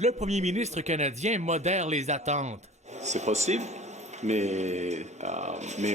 le premier ministre canadien modère les attentes. C'est possible, mais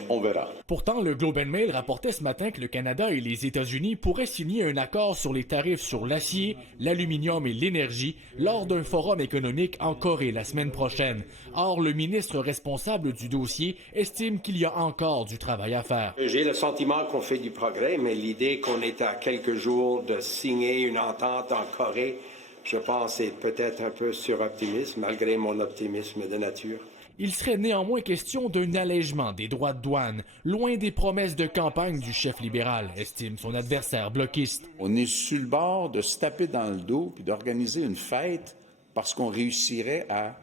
on verra. Pourtant, le Globe and Mail rapportait ce matin que le Canada et les États-Unis pourraient signer un accord sur les tarifs sur l'acier, l'aluminium et l'énergie lors d'un forum économique en Corée la semaine prochaine. Or, le ministre responsable du dossier estime qu'il y a encore du travail à faire. J'ai le sentiment qu'on fait du progrès, mais l'idée qu'on est à quelques jours de signer une entente en Corée, je pense, est peut-être un peu suroptimiste, malgré mon optimisme de nature. Il serait néanmoins question d'un allègement des droits de douane, loin des promesses de campagne du chef libéral, estime son adversaire bloquiste. On est sur le bord de se taper dans le dos puis d'organiser une fête parce qu'on réussirait à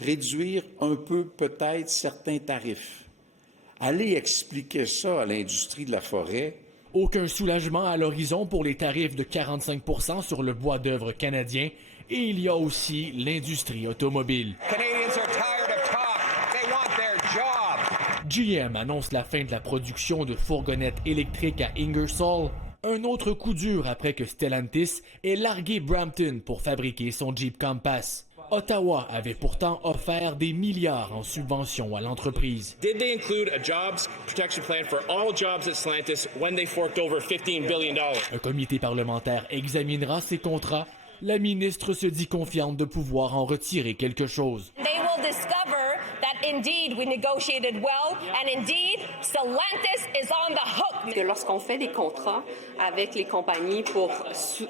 réduire un peu peut-être certains tarifs. Allez expliquer ça à l'industrie de la forêt. Aucun soulagement à l'horizon pour les tarifs de 45 % sur le bois d'œuvre canadien. Et il y a aussi l'industrie automobile. GM annonce la fin de la production de fourgonnettes électriques à Ingersoll. Un autre coup dur après que Stellantis ait largué Brampton pour fabriquer son Jeep Compass. Ottawa avait pourtant offert des milliards en subventions à l'entreprise. Did they include a jobs protection plan for all jobs at Stellantis when they forked over $15 billion? Un comité parlementaire examinera ces contrats. La ministre se dit confiante de pouvoir en retirer quelque chose. They will discover that indeed we negotiated well and indeed Stellantis is on the hook. Que lorsqu'on fait des contrats avec les compagnies pour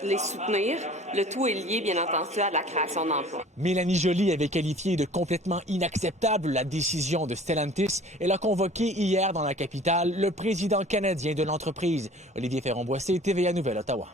les soutenir, le tout est lié bien entendu à la création d'emplois. Mélanie Joly avait qualifié de complètement inacceptable la décision de Stellantis. Elle a convoqué hier dans la capitale le président canadien de l'entreprise. Olivier Ferron-Boissé, TVA Nouvelle, Ottawa.